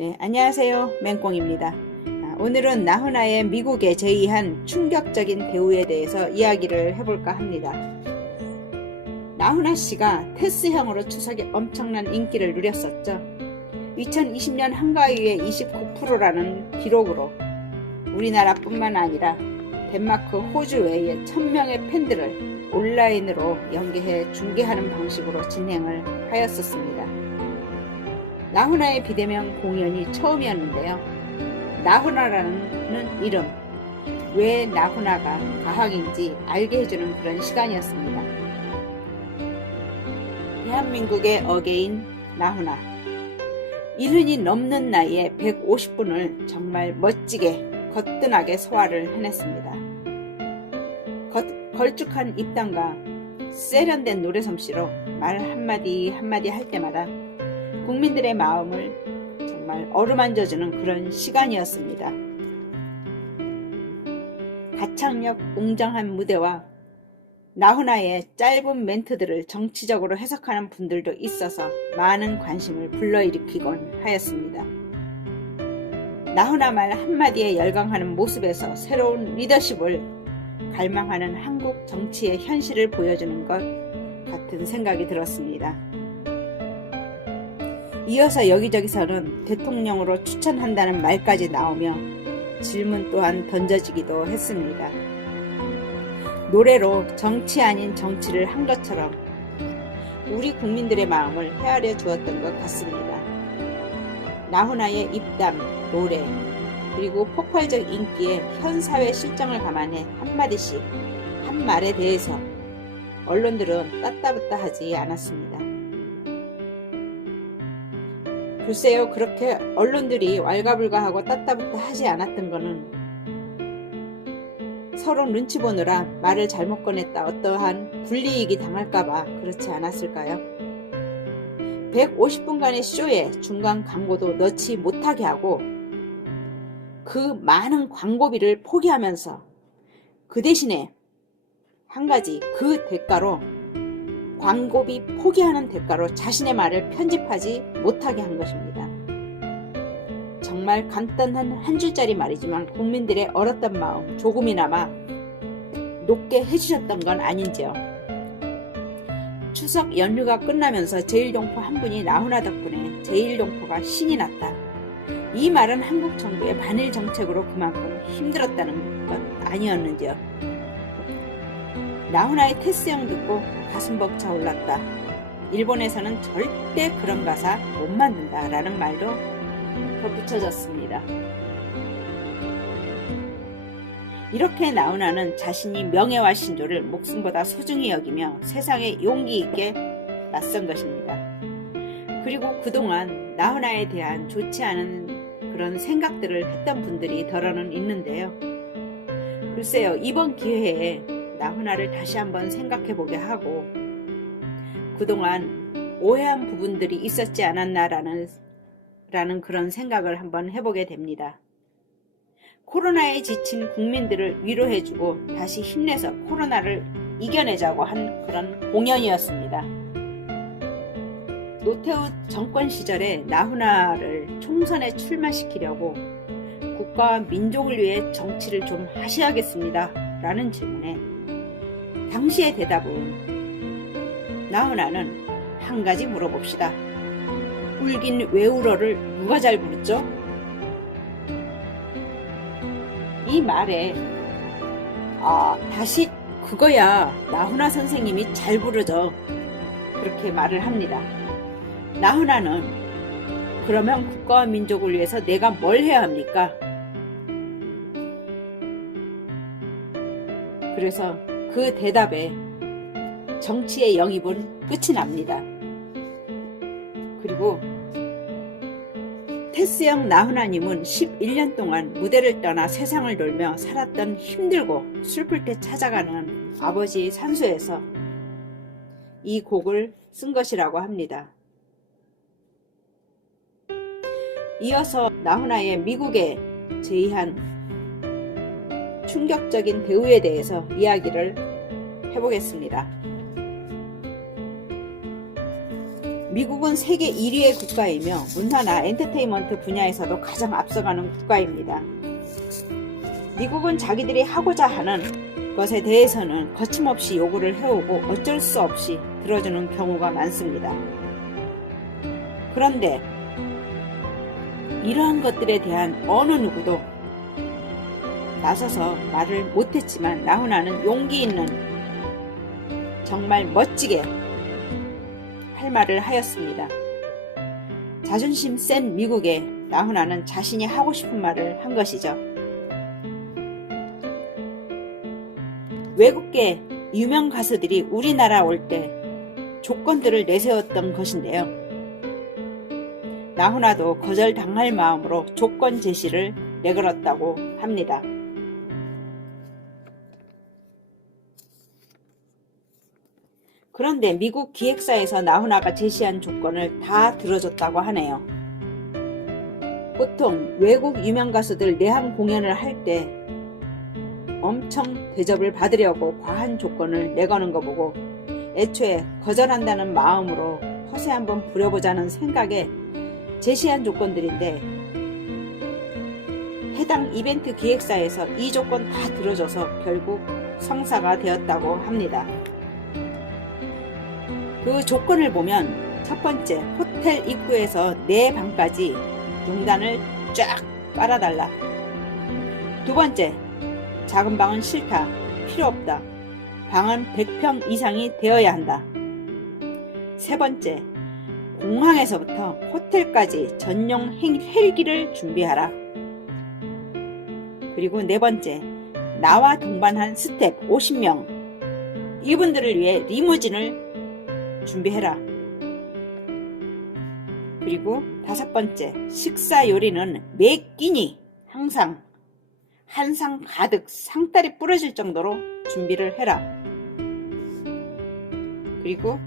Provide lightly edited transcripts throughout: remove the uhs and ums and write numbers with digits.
네, 안녕하세요. 맹꽁입니다. 오늘은 나훈아의 미국에 제의한 충격적인 배우에 대해서 이야기를 해볼까 합니다. 나훈아 씨가 테스형으로 추석에 엄청난 인기를 누렸었죠. 2020년 한가위의 29%라는 기록으로 우리나라뿐만 아니라 덴마크, 호주 외에 1000명의 팬들을 온라인으로 연계해 중계하는 방식으로 진행을 하였었습니다. 나훈아의 비대면 공연이 처음이었는데요. 나훈아라는 이름, 왜 나훈아가 가학인지 알게 해주는 그런 시간이었습니다. 대한민국의 어게인 나훈아. 70이 넘는 나이에 150분을 정말 멋지게 거뜬하게 소화를 해냈습니다. 걸쭉한 입담과 세련된 노래 솜씨로 말 한마디 한마디 할 때마다 국민들의 마음을 정말 어루만져주는 그런 시간이었습니다. 가창력 웅장한 무대와 나훈아의 짧은 멘트들을 정치적으로 해석하는 분들도 있어서 많은 관심을 불러일으키곤 하였습니다. 나훈아 말 한마디에 열광하는 모습에서 새로운 리더십을 갈망하는 한국 정치의 현실을 보여주는 것 같은 생각이 들었습니다. 이어서 여기저기서는 대통령으로 추천한다는 말까지 나오며 질문 또한 던져지기도 했습니다. 노래로 정치 아닌 정치를 한 것처럼 우리 국민들의 마음을 헤아려 주었던 것 같습니다. 나훈아의 입담, 노래, 그리고 폭발적 인기에 현 사회 실정을 감안해 한마디씩 한 말에 대해서 언론들은 따따붙다 않았습니다. 글쎄요, 그렇게 언론들이 왈가불가하고 따따붙다 하지 않았던 거는 서로 눈치 보느라 말을 잘못 꺼냈다 어떠한 불이익이 당할까봐 그렇지 않았을까요? 150분간의 쇼에 중간 광고도 넣지 못하게 하고 그 많은 광고비를 포기하면서 그 대신에 한 가지 그 대가로 광고비 포기하는 대가로 자신의 말을 편집하지 못하게 한 것입니다. 정말 간단한 한 줄짜리 말이지만 국민들의 얼었던 마음 조금이나마 녹게 해주셨던 건 아닌지요. 추석 연휴가 끝나면서 제1동포 한 분이 나훈아 덕분에 제1동포가 신이 났다. 이 말은 한국 정부의 반일 정책으로 그만큼 힘들었다는 것 아니었는지요. 나훈아의 테스형 듣고 가슴 벅차 올랐다. 일본에서는 절대 그런 가사 못 만든다 라는 말도 덧붙여졌습니다. 이렇게 나훈아는 자신이 명예와 신조를 목숨보다 소중히 여기며 세상에 용기 있게 맞선 것입니다. 그리고 그동안 나훈아에 대한 좋지 않은 그런 생각들을 했던 분들이 더러는 있는데요. 글쎄요, 이번 기회에 나훈아를 다시 한번 생각해보게 하고 그동안 오해한 부분들이 있었지 않았나라는 그런 생각을 한번 해보게 됩니다. 코로나에 지친 국민들을 위로해주고 다시 힘내서 코로나를 이겨내자고 한 그런 공연이었습니다. 노태우 정권 시절에 나훈아를 총선에 출마시키려고 국가와 민족을 위해 정치를 좀 하셔야겠습니다 라는 질문에 당시의 대답은 나훈아는 한 가지 물어봅시다. 울긴 왜 울어를 누가 잘 부르죠? 이 말에 다시 그거야 나훈아 선생님이 잘 부르죠. 그렇게 말을 합니다. 나훈아는 그러면 국가와 민족을 위해서 내가 뭘 해야 합니까? 그래서 그 대답에 정치의 영입은 끝이 납니다. 그리고 테스형 나훈아님은 11년 동안 무대를 떠나 세상을 돌며 살았던 힘들고 슬플 때 찾아가는 아버지의 산소에서 이 곡을 쓴 것이라고 합니다. 이어서 나훈아의 미국에 제의한 충격적인 대우에 대해서 이야기를 해보겠습니다. 미국은 세계 1위의 국가이며 문화나 엔터테인먼트 분야에서도 가장 앞서가는 국가입니다. 미국은 자기들이 하고자 하는 것에 대해서는 거침없이 요구를 해오고 어쩔 수 없이 들어주는 경우가 많습니다. 그런데 이러한 것들에 대한 어느 누구도 나서서 말을 못했지만 나훈아는 용기 있는 정말 멋지게 할 말을 하였습니다. 자존심 센 미국에 나훈아는 자신이 하고 싶은 말을 한 것이죠. 외국계 유명 가수들이 우리나라 올 때 조건들을 내세웠던 것인데요. 나훈아도 거절당할 마음으로 조건 제시를 내걸었다고 합니다. 그런데 미국 기획사에서 나훈아가 제시한 조건을 다 들어줬다고 하네요. 보통 외국 유명 가수들 내한 공연을 할 때 엄청 대접을 받으려고 과한 조건을 내거는 거 보고 애초에 거절한다는 마음으로 허세 한번 부려보자는 생각에 제시한 조건들인데 해당 이벤트 기획사에서 이 조건 다 들어줘서 결국 성사가 되었다고 합니다. 그 조건을 보면 첫 번째, 호텔 입구에서 내 방까지 용단을 쫙 깔아달라. 두 번째, 작은 방은 싫다. 필요 없다. 방은 100평 이상이 되어야 한다. 세 번째, 공항에서부터 호텔까지 전용 헬기를 준비하라. 그리고 네 번째, 나와 동반한 스텝 50명, 이분들을 위해 리무진을 준비해라. 그리고 다섯 번째, 식사 요리는 매 끼니 항상 한 상 가득 상다리 부러질 정도로 준비를 해라. 그리고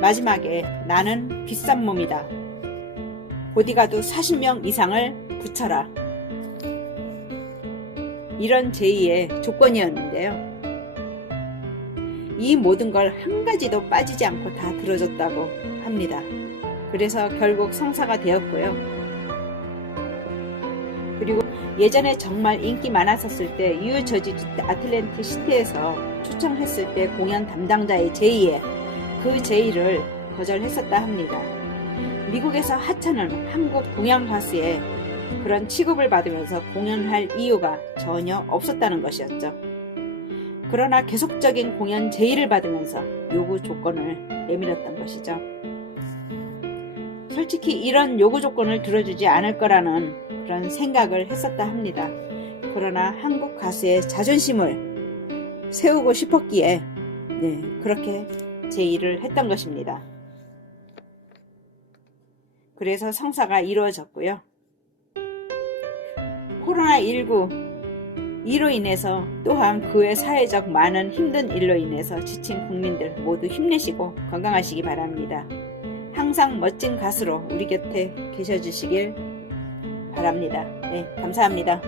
마지막에 나는 비싼 몸이다. 보디가드 40명 이상을 붙여라. 이런 제의의 조건이었는데요. 이 모든 걸 한 가지도 빠지지 않고 다 들어줬다고 합니다. 그래서 결국 성사가 되었고요. 그리고 예전에 정말 인기 많았었을 때 유저지 아틀랜틱 시티에서 초청했을 때 공연 담당자의 제의에 그 제의를 거절했었다 합니다. 미국에서 하찮은 한국 동양 가수의 그런 취급을 받으면서 공연할 이유가 전혀 없었다는 것이었죠. 그러나 계속적인 공연 제의를 받으면서 요구 조건을 내밀었던 것이죠. 솔직히 이런 요구 조건을 들어주지 않을 거라는 그런 생각을 했었다 합니다. 그러나 한국 가수의 자존심을 세우고 싶었기에 그렇게 제의를 했던 것입니다. 그래서 성사가 이루어졌고요. 코로나19 이로 인해서 또한 그 외 사회적 많은 힘든 일로 인해서 지친 국민들 모두 힘내시고 건강하시기 바랍니다. 항상 멋진 가수로 우리 곁에 계셔주시길 바랍니다. 네, 감사합니다.